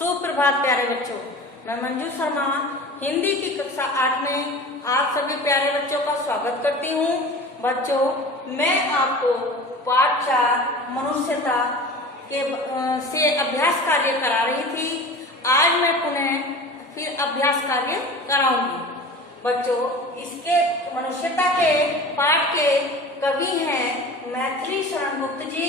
सुप्रभात प्यारे बच्चों, मैं मंजू शर्मा हिंदी की कक्षा 8 में आप सभी प्यारे बच्चों का स्वागत करती हूँ। बच्चों, मैं आपको पाठ 4 मनुष्यता के से अभ्यास कार्य करा रही थी। आज मैं पुनः फिर अभ्यास कार्य कराऊंगी। बच्चों, इसके मनुष्यता के पाठ के कवि हैं मैथिली शरण गुप्त जी।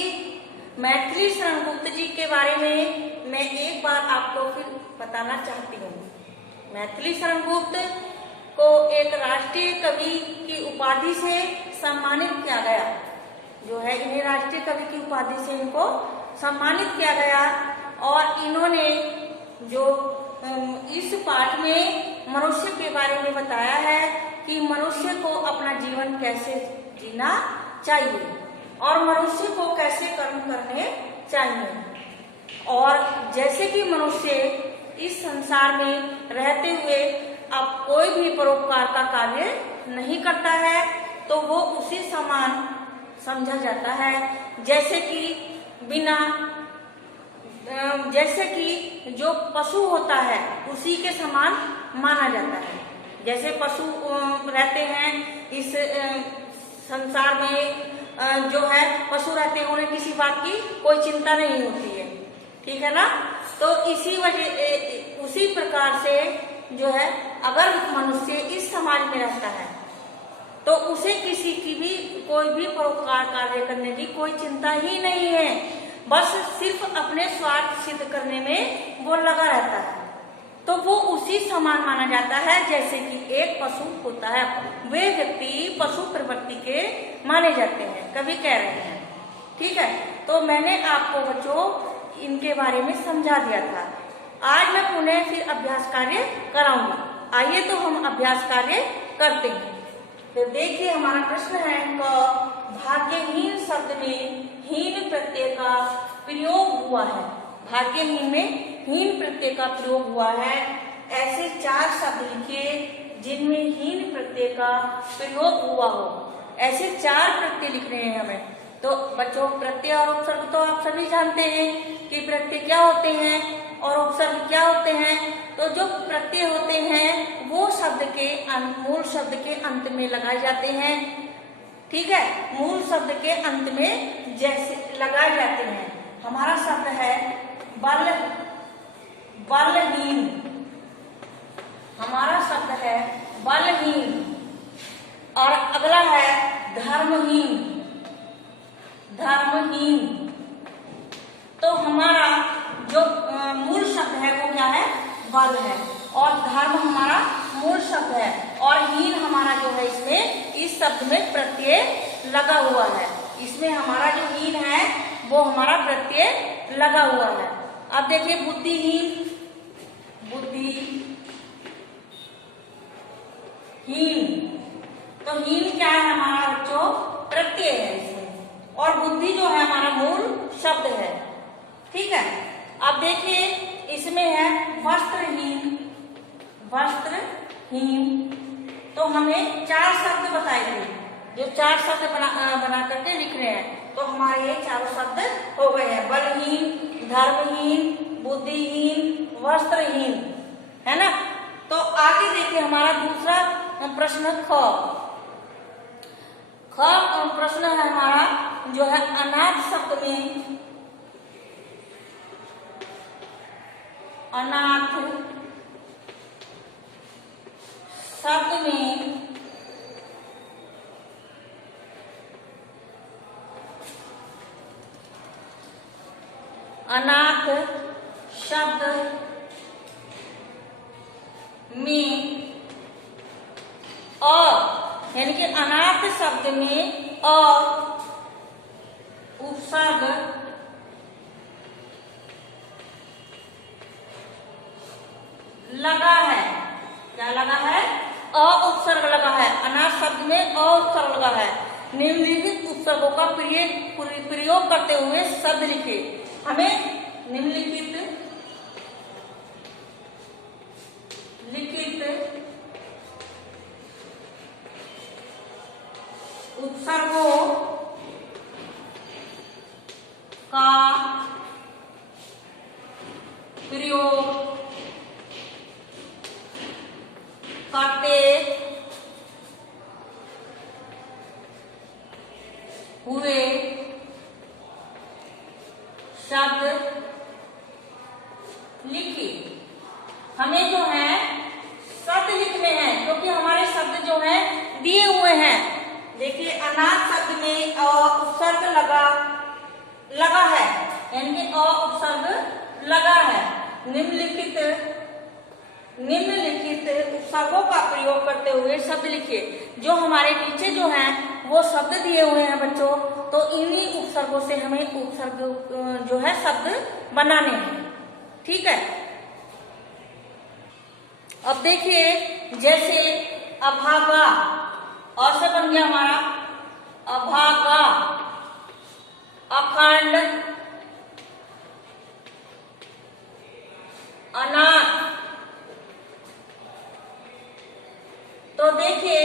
मैथिली शरण गुप्त जी के बारे में मैं एक बार आपको फिर बताना चाहती हूँ। मैथिली शरण गुप्त को एक राष्ट्रीय कवि की उपाधि से सम्मानित किया गया। जो है, इन्हें राष्ट्रीय कवि की उपाधि से इनको सम्मानित किया गया। और इन्होंने जो इस पाठ में मनुष्य के बारे में बताया है कि मनुष्य को अपना जीवन कैसे जीना चाहिए और मनुष्य को कैसे कर्म करने चाहिए। और जैसे कि मनुष्य इस संसार में रहते हुए अब कोई भी परोपकार का कार्य नहीं करता है तो वो उसी समान समझा जाता है। जैसे कि जो पशु होता है उसी के समान माना जाता है। जैसे पशु रहते हैं इस संसार में, जो है पशु रहते हैं, उन्हें किसी बात की कोई चिंता नहीं होती है, ठीक है ना। तो उसी प्रकार से जो है, अगर मनुष्य इस समाज में रहता है तो उसे किसी की भी कोई भी परोपकार कार्य करने की कोई चिंता ही नहीं है। बस सिर्फ अपने स्वार्थ सिद्ध करने में वो लगा रहता है। तो वो उसी समान माना जाता है जैसे कि एक पशु होता है। वे व्यक्ति पशु प्रवृत्ति के माने जाते हैं, कभी कह रहे हैं, ठीक है। तो मैंने आपको बच्चों इनके बारे में समझा दिया था। आज मैं पुनः फिर अभ्यास कार्य कराऊंगी। आइए तो हम अभ्यास कार्य करते हैं। तो देखिए, हमारा प्रश्न है भाग्यहीन शब्द में हीन प्रत्यय का प्रयोग हुआ है। भाग्यहीन में हीन प्रत्यय का प्रयोग हुआ है। ऐसे 4 शब्द लिखिए जिनमें हीन प्रत्यय का प्रयोग हुआ हो। ऐसे 4 प्रत्यय लिखने हैं हमें। तो बच्चों, प्रत्यय और उपसर्ग तो आप सभी जानते हैं कि प्रत्यय क्या होते हैं और उपसर्ग क्या होते हैं। तो जो प्रत्यय होते हैं वो शब्द के मूल शब्द के अंत में लगाए जाते हैं, ठीक है। मूल शब्द के अंत में जैसे लगाए जाते हैं। हमारा शब्द है बलहीन। हमारा शब्द है बलहीन। और अगला है धर्महीन। तो हमारा जो मूल शब्द है वो क्या है? बल है। और धर्म हमारा मूल शब्द है। और हीन हमारा जो है, इसमें इस शब्द में प्रत्यय लगा हुआ है। इसमें हमारा जो हीन है वो हमारा प्रत्यय लगा हुआ है। अब देखिए, बुद्धिहीन। तो हीन क्या है हमारा बच्चों? प्रत्यय है इसमें। और बुद्धि जो है हमारा मूल शब्द है, ठीक है। अब देखिए, इसमें है वस्त्रहीन। तो हमें 4 शब्द बताए गए, जो 4 शब्द बना करके लिख रहे हैं। तो हमारे ये 4 शब्द हो गए हैं, बलहीन, धर्महीन, बुद्धिहीन, वस्त्रहीन, है ना। तो आगे देखिए, हमारा दूसरा प्रश्न प्रश्न है हमारा जो है अनाथ शब्द में। अनाथ शब्द में यानी कि अनाथ शब्द में उपसर्ग लगा है। क्या लगा है? उपसर्ग लगा है। अनाथ शब्द में उपसर्ग लगा है। निम्नलिखित उपसर्गों का प्रयोग करते हुए शब्द लिखे। हमें निम्नलिखित उपसर्गों का प्रयोग करते हुए शब्द लिखिए। हमें जो है शब्द लिखने हैं, क्योंकि हमारे शब्द जो है दिए हुए हैं। देखिए अनाथ शब्द में अ उपसर्ग लगा है, यानी कि अ उपसर्ग लगा है। निम्नलिखित उपसर्गों का प्रयोग करते हुए शब्द लिखिए। जो हमारे नीचे जो है वो शब्द दिए हुए हैं बच्चों, तो इन्हीं उपसर्गों से हमें उपसर्ग जो है शब्द बनाने हैं। ठीक है। अब देखिए जैसे अभागा, अ से बन गया हमारा अभागा, अखंड, अनाथ। तो देखिए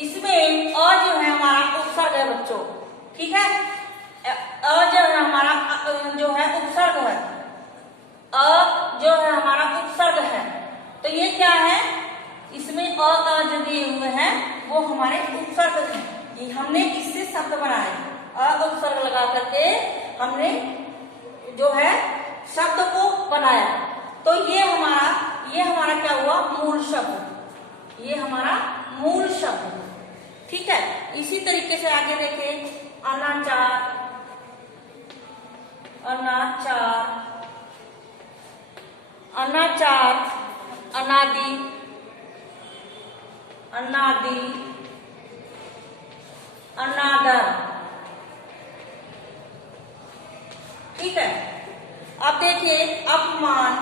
इसमें अ जो है हमारा उपसर्ग है बच्चों। ठीक है, अ जो है हमारा जो है उपसर्ग है, अ जो है हमारा उपसर्ग है। तो ये क्या है, इसमें अ जो दिए हुए हैं वो हमारे उपसर्ग हैं। ये हमने इससे शब्द बनाए, अ उपसर्ग लगा करके हमने जो है शब्द को बनाया। तो ये हमारा क्या हुआ, मूल शब्द। ये हमारा मूल शब्द। ठीक है। इसी तरीके से आगे देखें, अनाचार, अनाचार, अनाचार, अनादि, अनादि, अनादर। ठीक है। अब देखिए अपमान,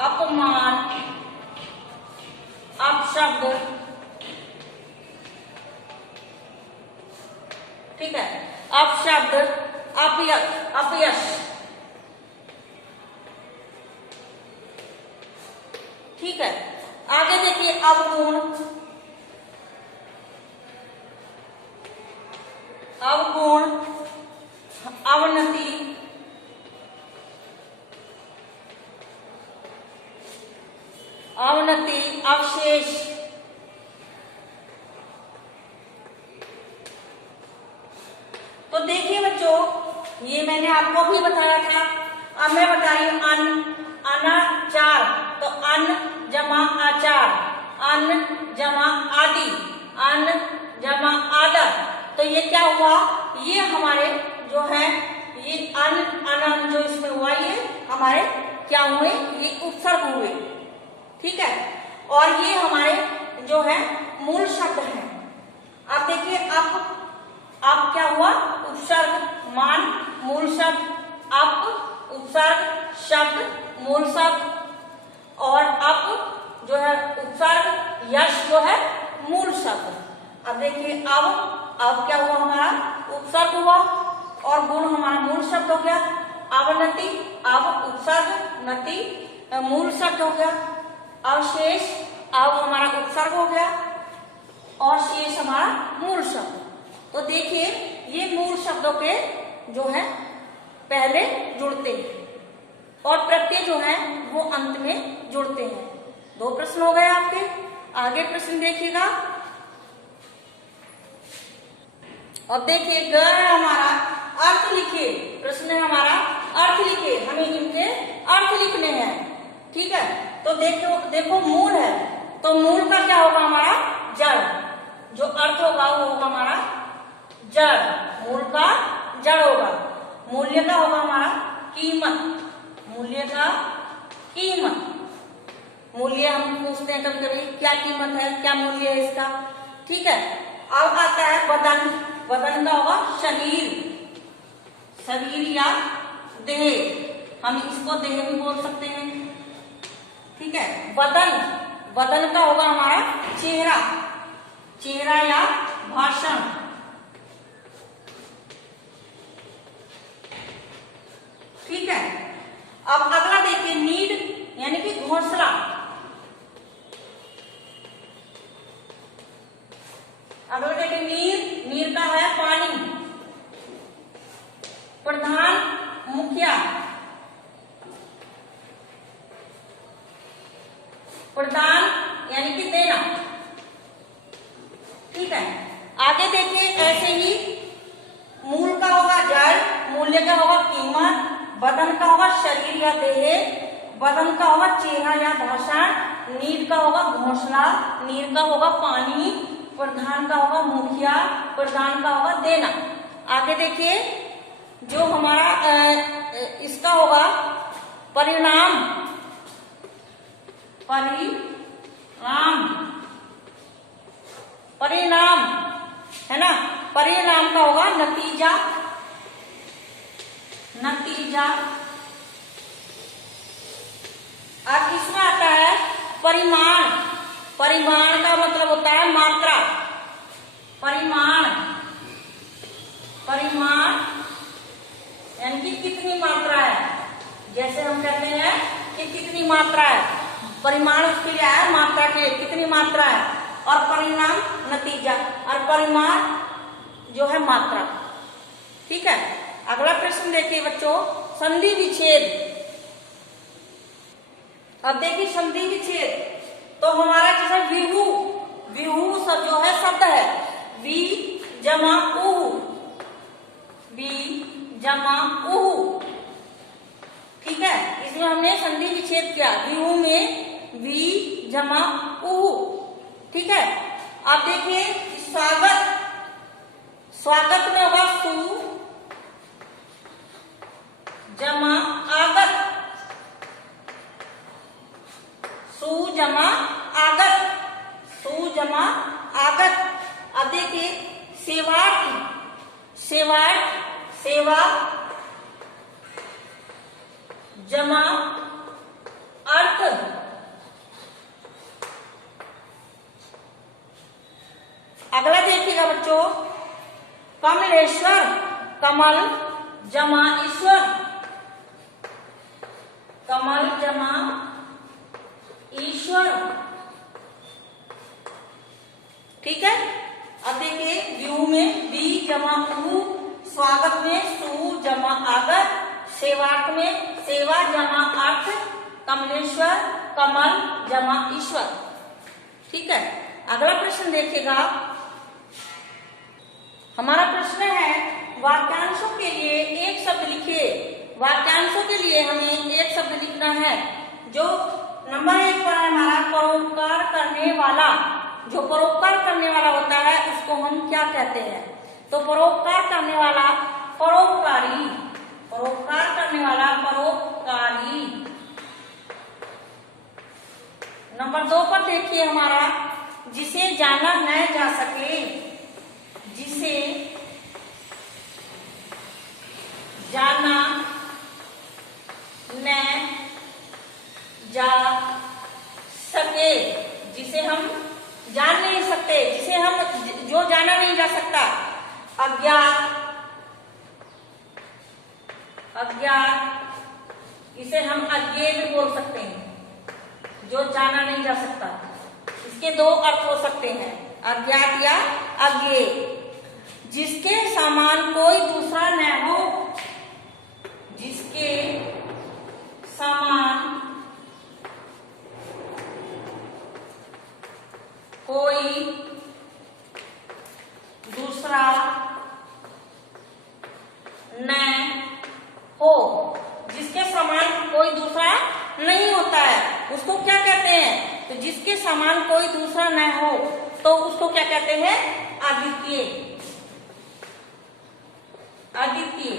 अपमान, अपशब्द। ठीक है, अपशब्द, अपयश। ठीक है। आगे देखिए अवगुण, अवगुण, अवनति, अवनति, अवशेष। तो देखिए बच्चों, ये मैंने आपको भी बताया था, अब मैं बता रही हूं अनाचार। तो अन जमा आचार, अन जमा आदि, अन जमा आदर। तो ये क्या हुआ, ये हमारे जो है ये अन जो इसमें हुआ, ये हमारे क्या हुए, ये उपसर्ग हुए। ठीक है। और ये हमारे जो है मूल शब्द हैं। अब देखिए अब क्या हुआ, उपसर्ग मान मूल शब्द, अप उपसर्ग शब्द मूल शब्द, और अप जो है उपसर्ग, यश जो है मूल शब्द। अब देखिए अब क्या हुआ, हमारा उपसर्ग हुआ और गुण हमारा मूल शब्द हो गया। अवनति, अब उपसर्ग, नति मूल शब्द हो गया। अवशेष, अब हमारा उपसर्ग हो गया और शेष हमारा मूल शब्द। तो देखिए ये मूल शब्दों के जो है पहले जुड़ते हैं और प्रत्यय जो है वो अंत में जुड़ते हैं। 2 प्रश्न हो गए आपके। आगे प्रश्न देखिएगा। अब देखिए ग है हमारा, अर्थ लिखिए। प्रश्न है हमारा अर्थ लिखिए, हमें इनके अर्थ लिखने हैं। ठीक है। तो देखो मूल है, तो मूल का क्या होगा, हमारा जड़। जो अर्थ होगा वो होगा हमारा जड़, मूल का जड़ होगा। मूल्य का होगा हमारा कीमत, मूल्य का कीमत। मूल्य हम पूछते हैं कभी कभी, क्या कीमत है, क्या मूल्य है इसका। ठीक है। अब आता है बदन, बदन का होगा शरीर, शरीर या देह, हम इसको देह भी बोल सकते हैं। ठीक है। बदन, बदन का होगा हमारा चेहरा, चेहरा या भाषण। ठीक है। अब अगला देखिए नीड, यानी कि घोंसला। अगला देखिए नीर, नीर का है पानी। प्रधान, मुखिया, प्रदान यानी कि देना। ठीक है, आगे देखिए ऐसे ही मूल का होगा जड़, मूल्य का होगा कीमत, बदन का होगा शरीर या देह, बदन का होगा चेहरा या भाषण, नीड का होगा घोंसला, नीर का होगा पानी, प्रधान का होगा मुखिया, प्रदान का होगा देना। आगे देखिए जो हमारा इसका होगा परिणाम, परिणाम, परिणाम है ना, परिणाम का होगा नतीजा, नतीजा। अब इसमें आता है परिमाण, परिमाण का मतलब होता है मात्रा, परिमाण, परिमाण यानी कि कितनी मात्रा है, जैसे हम कहते हैं कि कितनी मात्रा है, परिमाण उसके लिए आया मात्रा के लिए, कितनी मात्रा है, और परिणाम नतीजा, और परिमाण जो है मात्रा। ठीक है, अगला प्रश्न देखिए बच्चों, संधि विच्छेद। अब देखिए संधि विच्छेद तो हमारा जैसे विहू, विहू सब जो है शब्द है, वी जमा उहू, वी जमा उहू। ठीक है, इसमें हमने संधि विच्छेद किया, विहू में वी जमा उहू। ठीक है, अब देखिए स्वागत, स्वागत में होगा सु जमा आगत, सु जमा आगत, सु जमा आगत। अब देखिए सेवार्थी, सेवार्थ, सेवा जमा अर्थ। अगला देखिएगा बच्चों कमलेश्वर, कमल जमा ईश्वर, कमल जमा ईश्वर। ठीक है, अब देखिए व्यू में वी जमा ऊ, स्वागत में सु जमा आगत, सेवार्थ में सेवा जमा अर्थ, कमलेश्वर कमल जमा ईश्वर। ठीक है, अगला प्रश्न देखिएगा, हमारा प्रश्न है वाक्यांशों के लिए एक शब्द लिखिए। वाक्यांशों के लिए हमें एक शब्द लिखना है। जो नंबर 1 पर है हमारा परोपकार करने वाला। जो परोपकार करने वाला होता है उसको हम क्या कहते हैं? तो परोपकार करने वाला परोपकारी, परोपकार करने वाला परोपकारी। नंबर 2 पर देखिए हमारा जिसे जाना न जा सके, जिसे जाना न जा सके, जिसे हम जान नहीं सकते, जिसे हम जो जाना नहीं जा सकता। अज्ञात, अज्ञात इसे हम अज्ञेय भी बोल सकते हैं, जो जाना नहीं जा सकता। इसके 2 अर्थ हो सकते हैं, अज्ञात या अज्ञेय। जिसके समान कोई दूसरा न हो, जिसके समान कोई दूसरा न हो, जिसके समान कोई दूसरा नहीं होता है उसको क्या कहते हैं? तो जिसके समान कोई दूसरा न हो तो उसको क्या कहते हैं? अद्वितीय, अद्वितीय,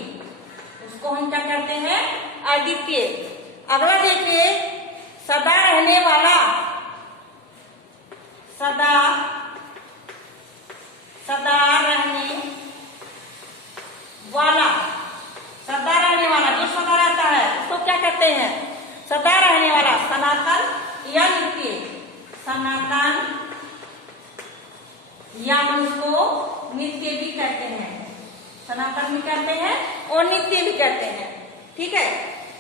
उसको हम क्या कहते हैं? अद्वितीय। अगला देखिए सदा रहने वाला, सदा, सदा रहने वाला, सदा रहने वाला, जो सदा रहता है उसको क्या कहते हैं? सदा रहने वाला, सनातन या नित्य, सनातन या हम उसको नित्य भी कहते हैं, सनातन भी कहते हैं और नित्य भी कहते हैं। ठीक है,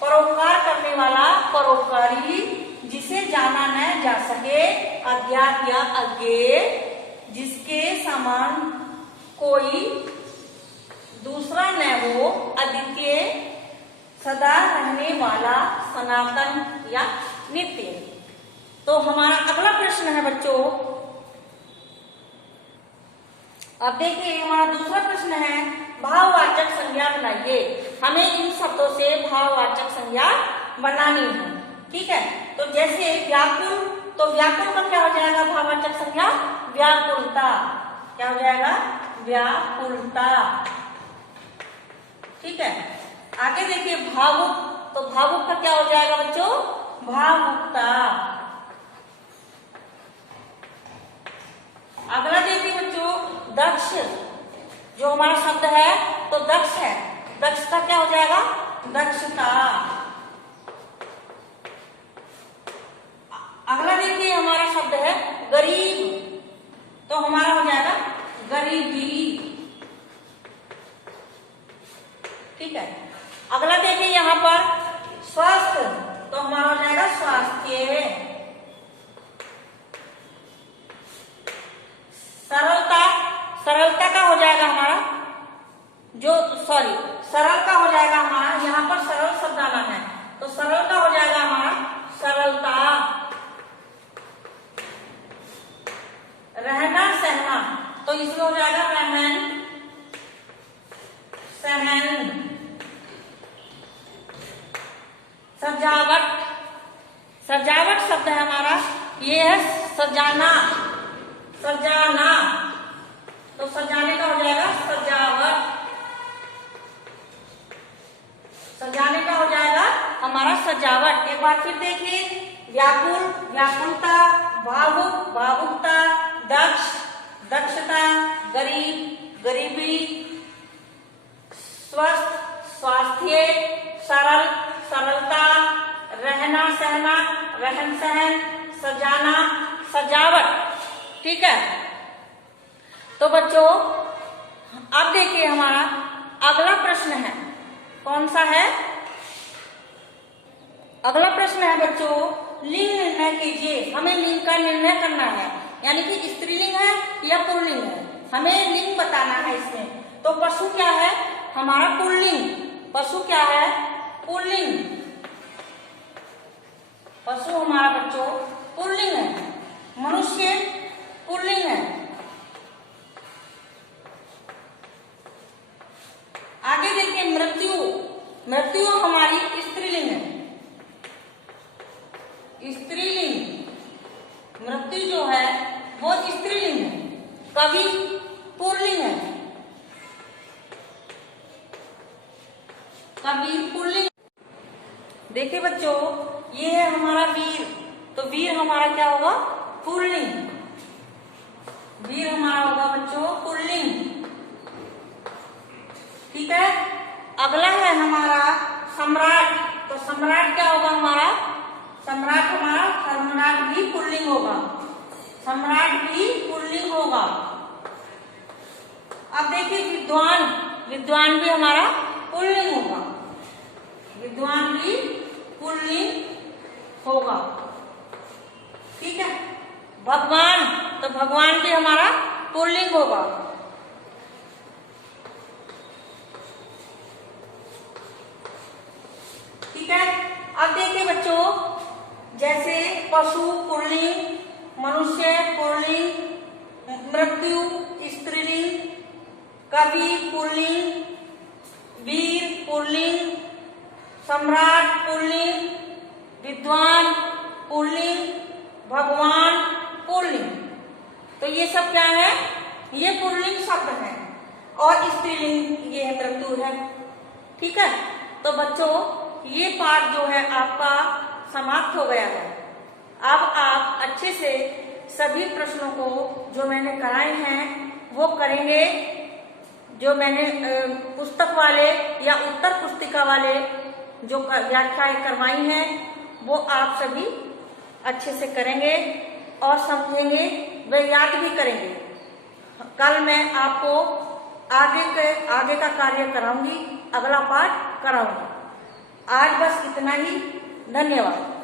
परोपकार करने वाला परोपकारी, जिसे जाना न जा सके, अज्ञात या अज्ञेय, जिसके समान कोई दूसरा न हो, अद्वितीय, सदा रहने वाला, सनातन या नित्य। तो हमारा अगला प्रश्न है बच्चों, अब देखिए हमारा दूसरा प्रश्न है, भाववाचक संज्ञा बनाइए। हमें इन शब्दों से भाववाचक संज्ञा बनानी है। ठीक है, तो जैसे व्याकुल, तो व्याकुल का क्या हो जाएगा भाववाचक संज्ञा? व्याकुलता। क्या हो जाएगा? व्याकुलता। ठीक है, आगे देखिए भावुक, तो भावुक का क्या हो जाएगा बच्चों? भावुकता। अगला देखिए बच्चों दक्ष, जो हमारा शब्द है तो दक्ष है, दक्षता क्या हो जाएगा? दक्षता। अगला देखिए हमारा शब्द है गरीब, तो हमारा हो जाएगा गरीबी। ठीक है, अगला देखिए यहाँ पर स्वस्थ, तो हमारा हो जाएगा स्वास्थ्य। सरलता, सरलता का हो जाएगा हमारा सरल का हो जाएगा हमारा, यहाँ पर सरल शब्द आना है, तो सरल का हो जाएगा हमारा सरलता। रहना सहना, तो इसमें हो जाएगा रहन सहन। सजावट, सजावट शब्द है हमारा, ये है सजाना, सजाना, तो सजाने का हो जाएगा सजावट। सजाने का हो जाएगा हमारा सजावट। एक बार फिर देखिए, व्याकुल, व्याकुलता, भावुक, भावुकता, दक्ष, दक्षता, गरीब, गरीबी, स्वस्थ, स्वास्थ्य, सरल, सरलता, रहना सहना, रहन सहन, सजाना, सजावट। ठीक है, तो बच्चों अब देखिए हमारा अगला प्रश्न है, कौन सा है? अगला प्रश्न है बच्चों, लिंग निर्णय कीजिए। हमें लिंग का निर्णय करना है, यानी कि स्त्रीलिंग है या पुल्लिंग है, हमें लिंग बताना है इसमें। तो पशु क्या है? हमारा पुल्लिंग। पशु क्या है? पुल्लिंग। पशु हमारा बच्चों पुल्लिंग है। मनुष्य पुल्लिंग है। आगे देखिए मृत्यु, मृत्यु हमारी स्त्रीलिंग है। स्त्रीलिंग, मृत्यु जो है वो स्त्रीलिंग है। कवि पुल्लिंग है। कवि पुल्लिंग। देखिए बच्चों ये है हमारा वीर, तो वीर हमारा क्या होगा? पुल्लिंग। वीर हमारा होगा बच्चों पुल्लिंग। ठीक है, अगला है हमारा सम्राट, तो सम्राट क्या होगा हमारा? सम्राट हमारा, सम्राट भी पुल्लिंग होगा। सम्राट भी पुल्लिंग होगा। अब देखिए विद्वान, विद्वान भी हमारा पुल्लिंग होगा। विद्वान भी पुल्लिंग होगा। ठीक है, भगवान, तो भगवान भी हमारा पुल्लिंग होगा। ठीक है, अब देखिए बच्चों जैसे पशु पुल्लिंग, मनुष्य पुल्लिंग, मृत्यु स्त्रीलिंग, कवि पुल्लिंग, वीर पुल्लिंग, सम्राट पुल्लिंग, विद्वान पुल्लिंग, भगवान पुल्लिंग। तो ये सब क्या है? ये पुल्लिंग शब्द है, और स्त्रीलिंग ये है मृत्यु है। ठीक है, तो बच्चों ये पाठ जो है आपका समाप्त हो गया है। अब आप अच्छे से सभी प्रश्नों को जो मैंने कराए हैं वो करेंगे। जो मैंने पुस्तक वाले या उत्तर पुस्तिका वाले जो व्याख्याएं करवाई हैं वो आप सभी अच्छे से करेंगे और समझेंगे, वे याद भी करेंगे। कल मैं आपको आगे का कार्य कराऊंगी, अगला पाठ कराऊंगी। आज बस इतना ही। धन्यवाद।